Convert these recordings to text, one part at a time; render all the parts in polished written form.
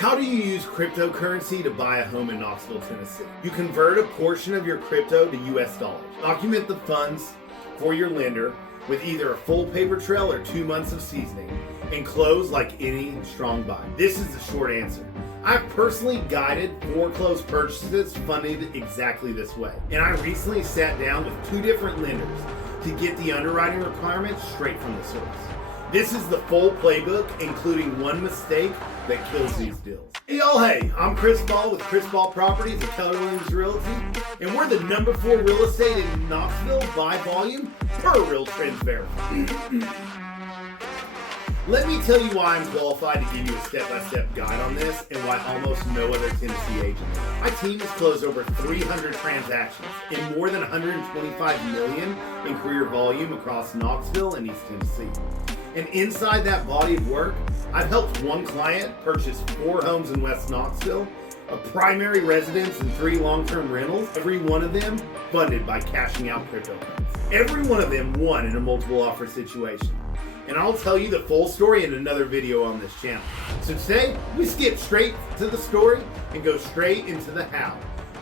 How do you use cryptocurrency to buy a home in Knoxville, Tennessee? You convert a portion of your crypto to US dollars. Document the funds for your lender with either a full paper trail or 2 months of seasoning, and close like any strong buy. This is the short answer. I've personally guided foreclosed purchases funded exactly this way. And I recently sat down with 2 different lenders to get the underwriting requirements straight from the source. This is the full playbook, including one mistake that kills these deals. Hey y'all, hey, I'm Chris Ball with Chris Ball Properties at Keller Williams Realty, and we're the #4 real estate in Knoxville by volume per RealTrends Verified. Let me tell you why I'm qualified to give you a step-by-step guide on this and why almost no other Tennessee agent. My team has closed over 300 transactions and more than $125 million in career volume across Knoxville and East Tennessee. And inside that body of work, I've helped one client purchase 4 homes in West Knoxville, a primary residence and 3 long-term rentals, every one of them funded by cashing out cryptocurrency. Every one of them won in a multiple offer situation. And I'll tell you the full story in another video on this channel. So today, we skip straight to the story and go straight into the how.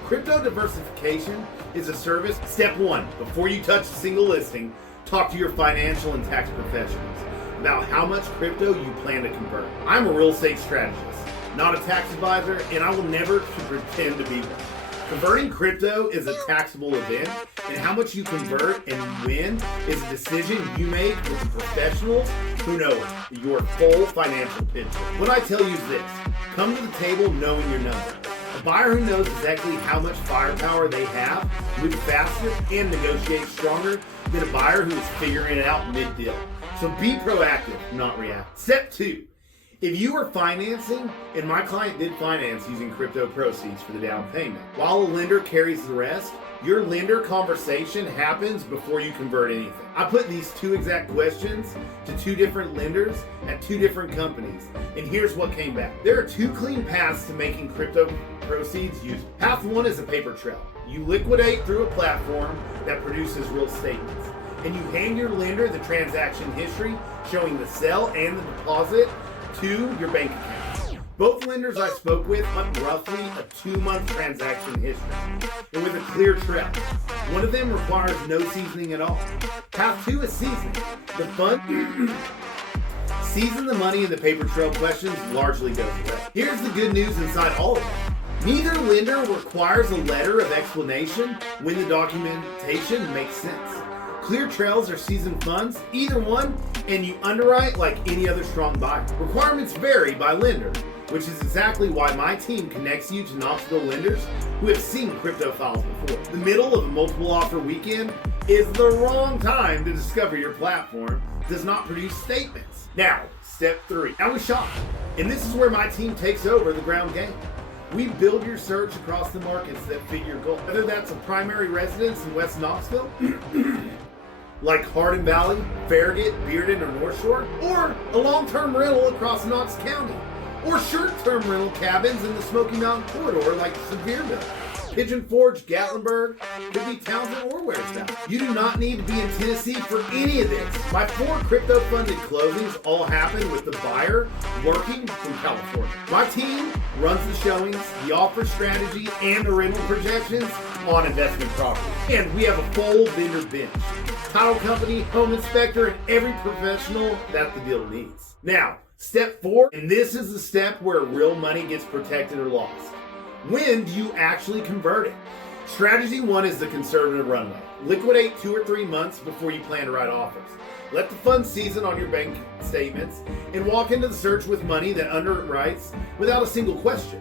Crypto diversification is a service. Step 1, before you touch a single listing, talk to your financial and tax professionals about how much crypto you plan to convert. I'm a real estate strategist, not a tax advisor, and I will never pretend to be one. Converting crypto is a taxable event, and how much you convert and when is a decision you make with the professionals who know your full financial picture. What I tell you is this: come to the table knowing your number. A buyer who knows exactly how much firepower they have moves faster and negotiates stronger than a buyer who is figuring it out mid-deal. So be proactive, not reactive. Step 2. If you are financing, and my client did finance using crypto proceeds for the down payment, while a lender carries the rest, your lender conversation happens before you convert anything. I put these 2 exact questions to 2 different lenders at 2 different companies, and here's what came back. There are 2 clean paths to making crypto proceeds usable. Path 1 is a paper trail. You liquidate through a platform that produces real statements, and you hand your lender the transaction history showing the sale and the deposit to your bank account. Both lenders I spoke with want roughly a 2-month transaction history and with a clear trail. One of them requires no seasoning at all. Path 2 is seasoning. The fund season the money in the paper trail questions largely goes away. Here's the good news inside all of it. Neither lender requires a letter of explanation when the documentation makes sense. Clear trails or seasoned funds, either one, and you underwrite like any other strong buyer. Requirements vary by lender, which is exactly why my team connects you to Knoxville lenders who have seen crypto files before. The middle of a multiple offer weekend is the wrong time to discover your platform does not produce statements. Now, step 3. Now we shop. And this is where my team takes over the ground game. We build your search across the markets that fit your goal. Whether that's a primary residence in West Knoxville, like Hardin Valley, Farragut, Bearden, or North Shore, or a long-term rental across Knox County, or short-term rental cabins in the Smoky Mountain corridor like Sevierville, Pigeon Forge, Gatlinburg, could be Townsend or Waretown. You do not need to be in Tennessee for any of this. My 4 crypto-funded closings all happen with the buyer working from California. My team runs the showings, the offer strategy, and the rental projections on investment property. And we have a full vendor bench, title company, home inspector, and every professional that the deal needs. Now, step 4, and this is the step where real money gets protected or lost. When do you actually convert it? Strategy 1 is the conservative runway. Liquidate 2 or 3 months before you plan to write offers. Let the funds season on your bank statements and walk into the search with money that underwrites without a single question.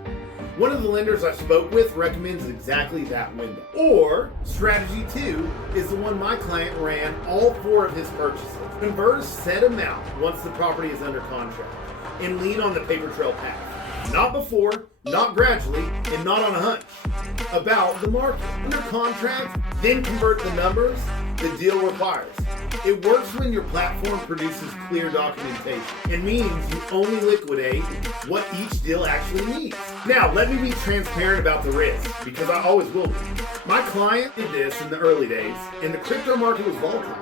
One of the lenders I spoke with recommends exactly that window. Or strategy 2 is the one my client ran all 4 of his purchases. Convert a set amount once the property is under contract and lean on the paper trail path. Not before, not gradually, and not on a hunch. About the market. Under contract, then convert the numbers the deal requires. It works when your platform produces clear documentation. It means you only liquidate what each deal actually needs. Now, let me be transparent about the risk, because I always will be. My client did this in the early days, and the crypto market was volatile.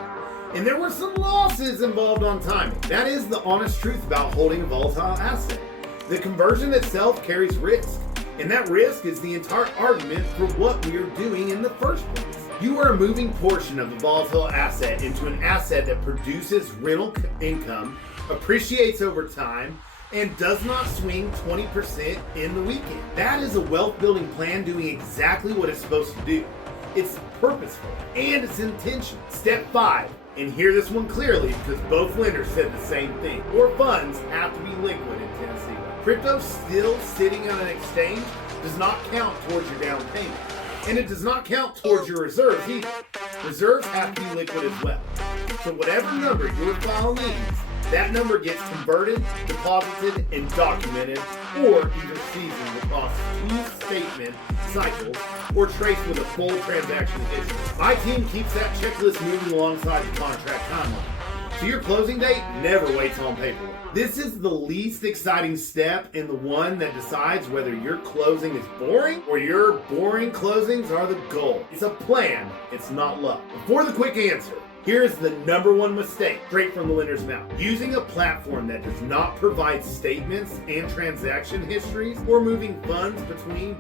And there were some losses involved on timing. That is the honest truth about holding a volatile asset. The conversion itself carries risk, and that risk is the entire argument for what we are doing in the first place. You are a moving portion of a volatile asset into an asset that produces rental income, appreciates over time, and does not swing 20% in the weekend. That is a wealth building plan doing exactly what it's supposed to do. It's purposeful and it's intentional. Step 5, and hear this one clearly because both lenders said the same thing. Your funds have to be liquid in Tennessee. Crypto still sitting on an exchange does not count towards your down payment. And it does not count towards your reserves either. Reserves have to be liquid as well. So whatever number your file needs, that number gets converted, deposited, and documented, or either seasoned across 2 statement cycles, or traced with a full transaction history. My team keeps that checklist moving alongside the contract timeline. So your closing date never waits on paperwork. This is the least exciting step and the one that decides whether your closing is boring or your boring closings are the goal. It's a plan, it's not luck. Before the quick answer, here's the #1 mistake, straight from the lender's mouth. Using a platform that does not provide statements and transaction histories, or moving funds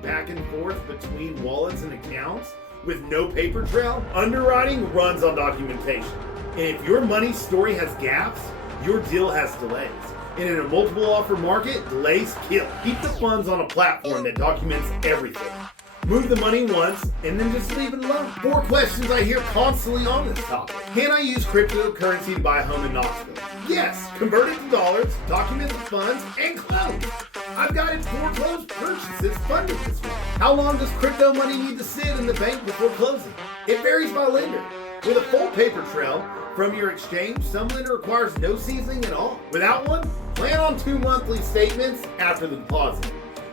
back and forth between wallets and accounts with no paper trail. Underwriting runs on documentation. And if your money story has gaps, your deal has delays. And in a multiple offer market, delays kill. Keep the funds on a platform that documents everything. Move the money once, and then just leave it alone. 4 questions I hear constantly on this topic. Can I use cryptocurrency to buy a home in Knoxville? Yes. Convert it to dollars, document the funds, and close. I've got it foreclosed purchases funded this way. How long does crypto money need to sit in the bank before closing? It varies by lender. With a full paper trail from your exchange, some lender requires no seasoning at all. Without one, plan on 2 monthly statements after the deposit.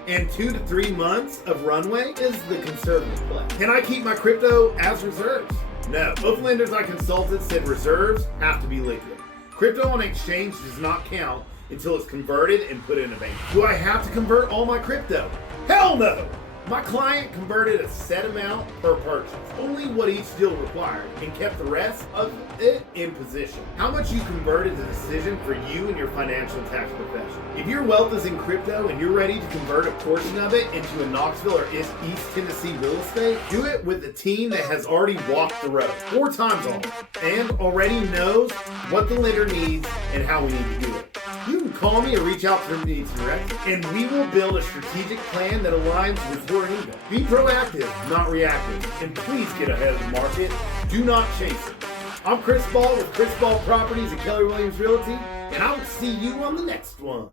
And 2 to 3 months of runway is the conservative play. Can I keep my crypto as reserves? No. Both lenders I consulted said reserves have to be liquid. Crypto on exchange does not count until it's converted and put in a bank. Do I have to convert all my crypto? Hell no! My client converted a set amount per purchase, only what each deal required, and kept the rest of it in position. How much you convert is a decision for you and your financial tax professional. If your wealth is in crypto and you're ready to convert a portion of it into a Knoxville or East Tennessee real estate, do it with a team that has already walked the road 4 times already and already knows what the lender needs and how we need to do it. You can call me or reach out to me directly, and we will build a strategic plan that aligns with your income. Be proactive, not reactive, and please get ahead of the market. Do not chase it. I'm Chris Ball with Chris Ball Properties at Keller Williams Realty, and I will see you on the next one.